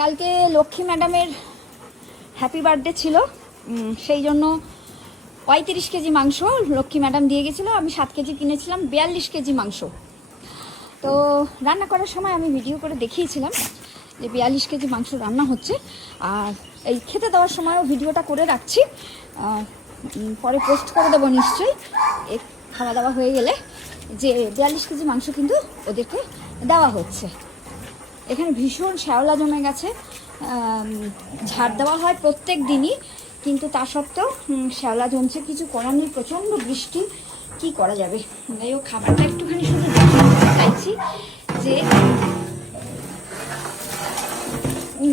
কালকে লক্ষ্মী ম্যাডামের happy birthday ছিল, সেই জন্য 35 কেজি মাংস লক্ষ্মী ম্যাডাম দিয়ে গেছিলো। আমি 7 কেজি কিনেছিলাম, 42 কেজি মাংস। তো রান্না করার সময় আমি ভিডিও করে দেখিয়েছিলাম যে 42 কেজি মাংস রান্না হচ্ছে। আর এই খেতে দেওয়ার সময়ও ভিডিওটা করে রাখছি, পরে পোস্ট করে দেবো নিশ্চয়ই। এই খাওয়া দাওয়া হয়ে গেলে যে 42 কেজি মাংস কিন্তু ওদেরকে দেওয়া হচ্ছে। এখানে ভীষণ শ্যাওলা জমে গেছে, ঝাড় দেওয়া হয় প্রত্যেক দিনই, কিন্তু তা সত্ত্বেও শ্যাওলা জমছে, কিছু করার নেই, প্রচণ্ড বৃষ্টি, কি করা যাবে। যাই হোক, খাবারটা একটুখানি শুধু চাইছি যে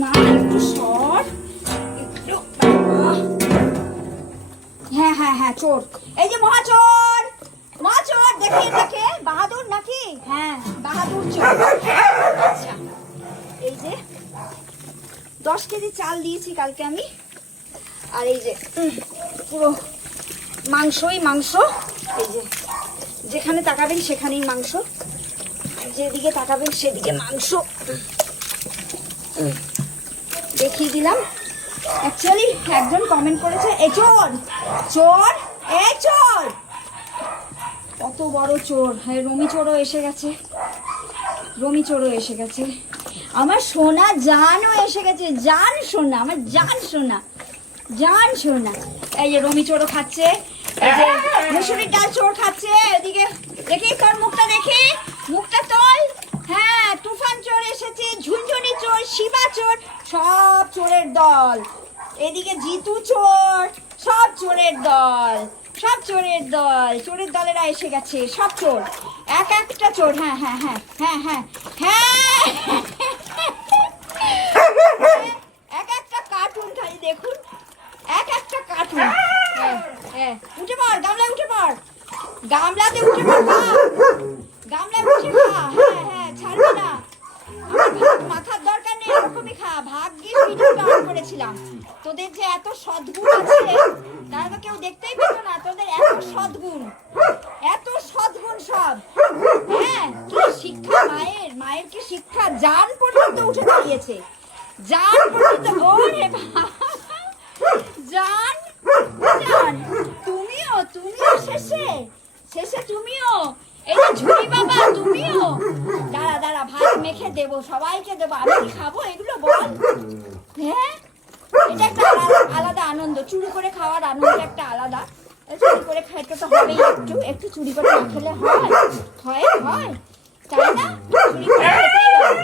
মা একটু সর, একটু হ্যাঁ হ্যাঁ হ্যাঁ, চোর, এই যে মহাচোর, মহাচোর, দেখে দেখে বাহাদুর নাকি? হ্যাঁ, বাহাদুর চোর। আচ্ছা, এই যে 10 কেজি চাল দিয়েছি কালকে আমি, আর এই যে পুরো মাংসই মাংস। এই যে যেখানে তাকাবেন সেখানেই মাংস, যেদিকে তাকাবেন সেদিকে মাংস। দেখিয়ে দিলাম। অ্যাকচুয়ালি একজন কমেন্ট করেছে, এ চোর, চোর, এ চোর, কত বড় চোর। হ্যাঁ, রমি চোরও এসে গেছে, রমি চোরও এসে গেছে, আমার সোনা জানও এসে গেছে, জান সোনা, আমার জান সোনা, জান সোনা। এই যে রমি চোরও খাচ্ছে, এই যে মুসুরির ডাল চোর খাচ্ছে। এদিকে দেখি তোর মুখটা, দেখি মুখটা তোল। হ্যাঁ, তুফান চোর এসেছে, ঝুনঝুনি চোর, শিবা চোর, সব চোরের দল। এদিকে জিতু চোর, সব চোরের দল, সব চোরের দল, চোরের দলেরা এসে গেছে, সব চোর, এক একটা চোর। হ্যাঁ হ্যাঁ হ্যাঁ হ্যাঁ হ্যাঁ হ্যাঁ, এক একটা কার্টুন, খালি দেখুন, এক একটা কার্টুন। হ্যাঁ হ্যাঁ, উঠে পড়, গামলায় উঠে পড়, গামলাতে উঠে পড়, গামলায় উঠে খা। হ্যাঁ হ্যাঁ, ছাড়বি না, আমার ভাত মাখার দরকার নেই, এরকমই খা। ভাগ্যিস ভিডিওটা অন করেছিলাম, তোদের যে এত সদ্গুণ আছে তারা তো কেউ দেখতেই পেত না, তোদের এত সদ্গুণ, এত সদ্গুণ সব। হ্যাঁ, কি শিক্ষা মায়ের, মায়ের কি শিক্ষা, জান পর্যন্ত উঠে দাঁড়িয়েছে, জান পর্যন্ত। ওরে জান, জান, তুমিও, তুমিও শেষে, শেষে তুমিও। এই যে ঝুড়ি বাবা, তুমিও। দাঁড়া দাঁড়া, ভাত মেখে দেবো, সবাইকে দেবো, আমি কি খাবো এগুলো বল? হ্যাঁ, এটা একটা আলাদা আনন্দ, চুরি করে খাওয়ার আনন্দ একটা আলাদা। চুরি করে খাইতে তো হবেই, একটু একটু চুরি করে না খেলে হয়? হয় হয়, তাই না? চুরি করে খেতেই হবে।